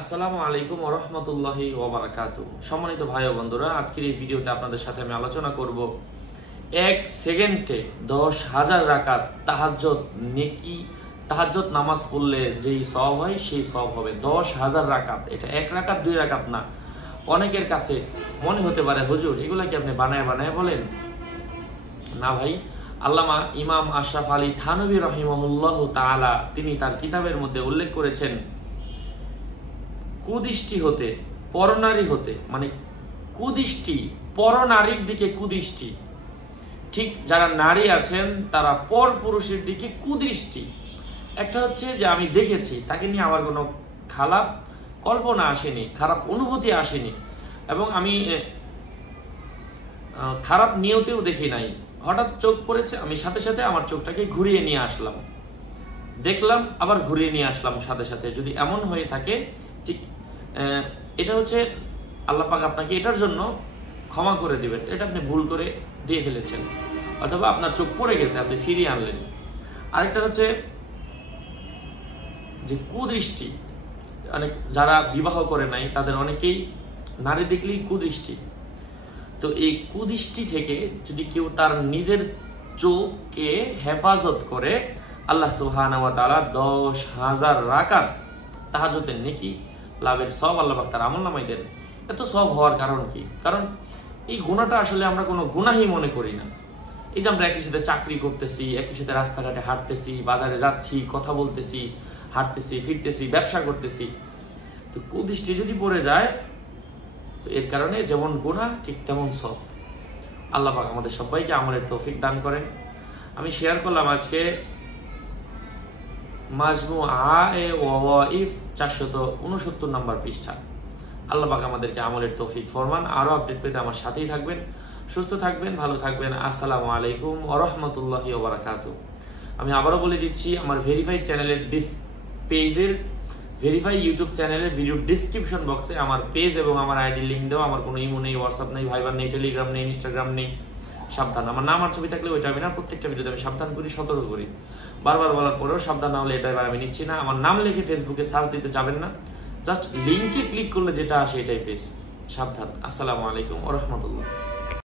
আসসালামু আলাইকুম ওয়া রাহমাতুল্লাহি ওয়া বারাকাতুহু। সম্মানিত ভাই ও বন্ধুরা, আজকের এই ভিডিওতে আপনাদের সাথে আমি আলোচনা করব 1 সেকেন্ডে 10,000 রাকাত তাহাজ্জুদ নেকি, তাহাজ্জুদ নামাজ পড়লে যেই সওয়াব হয় সেই সওয়াব হবে 10,000 রাকাত। এটা 1 রাকাত 2 রাকাত না। অনেকের কাছে মনে হতে পারে, হুজুর এগুলা কি আপনি বানায় বানায় বলেন? না ভাই, আল্লামা ইমাম আশরাফ আলী থানভী রাহিমাহুল্লাহু তাআলা তিনি তার কিতাবের মধ্যে উল্লেখ করেছেন, কুদৃষ্টি হতে, পরনারী হতে, মানে কুদৃষ্টি, পরনারীর দিকে কুদৃষ্টি, ঠিক যারা নারী আছেন তারা পর পুরুষের দিকে কুদৃষ্টি। একটা হচ্ছে যে আমি দেখেছি, তাকে নিয়ে আমার কোনো খারাপ কল্পনা আসেনি, খারাপ অনুভূতি আসেনি, এবং আমি খারাপ নিয়তেও দেখি নাই। হঠাৎ চোখ পড়েছে, আমি সাথে সাথে আমার চোখটাকে ঘুরিয়ে নিয়ে আসলাম, দেখলাম, আবার ঘুরিয়ে নিয়ে আসলাম সাথে সাথে। যদি এমন হয়ে থাকে, ঠিক এটা হচ্ছে আল্লাহ পাক আপনাকে এটার জন্য ক্ষমা করে দিবেন, এটা আপনি ভুল করে দিয়ে ফেলেছেন, অথবা আপনার চোখ পড়ে গেছে, আপনি ফিরিয়ে আনলেন। আরেকটা হচ্ছে যে কুদৃষ্টি, অনেক যারা বিবাহ করে নাই তাদের অনেকেই নারী দেখলেই কুদৃষ্টি। তো এই কুদৃষ্টি থেকে যদি কেউ তার নিজের চোখকে হেফাজত করে, আল্লাহ সুবহানাহু ওয়া তাআলা 10,000 রাকাত তাহাজ্জুদের নেকি লাভের সব আল্লাহ পাক তার আমলনামায় দেন। এত সব হওয়ার কারণ কি? কারণ এই গুনাহটা আসলে আমরা কোনো গুনাহই মনে করি না। এই যে আমরা একই সাথে চাকরি করতেছি, একই সাথে রাস্তাঘাটে হাঁটতেছি, বাজারে যাচ্ছি, কথা বলতেছি, হাঁটতেছি, ফিরতেছি, ব্যবসা করতেছি, তো কুদৃষ্টি যদি পড়ে যায়, তো এর কারণে যেমন গুনাহ ঠিক তেমন সব। আল্লাহ পাক আমাদের সবাইকে আমলের তৌফিক দান করেন। আমি শেয়ার করলাম আজকে মাজমুআয়ে ওয়াইফ 469 নম্বর পৃষ্ঠা। আল্লাহ পাক আমাদেরকে আমলের তৌফিক ফরমান। আরো আপডেট পেতে আমার সাথেই থাকবেন। সুস্থ থাকবেন, ভালো থাকবেন। আসসালামু আলাইকুম ওয়া রাহমাতুল্লাহি ওয়া বারাকাতুহু। আমি আবারও বলে দিচ্ছি, আমার ভেরিফাইড চ্যানেলের পেজের ভেরিফাই ইউটিউব চ্যানেলের ভিডিও ডিসক্রিপশন বক্সে আমার পেজ এবং আমার আইডি লিঙ্ক দেওয়া। আমার কোনো ইমো নেই, হোয়াটসঅ্যাপ নেই, ভাইবার নেই, টেলিগ্রাম নেই, ইনস্টাগ্রাম নেই। সাবধান, আমার নাম আর ছবি থাকলে ওইটা আমি না, প্রত্যেকটা ভিডিওতে আমি সাবধান করি, সতর্ক করি। বারবার বলার পরেও সাবধান না হলে এটা এবার আমি নিচ্ছি না। আমার নাম লিখে ফেসবুকে সার্চ দিতে যাবেন না, জাস্ট লিঙ্কে ক্লিক করলে যেটা আসে এটাই পেজ। সাবধান। আসসালামু আলাইকুম ওয়া রাহমাতুল্লাহ।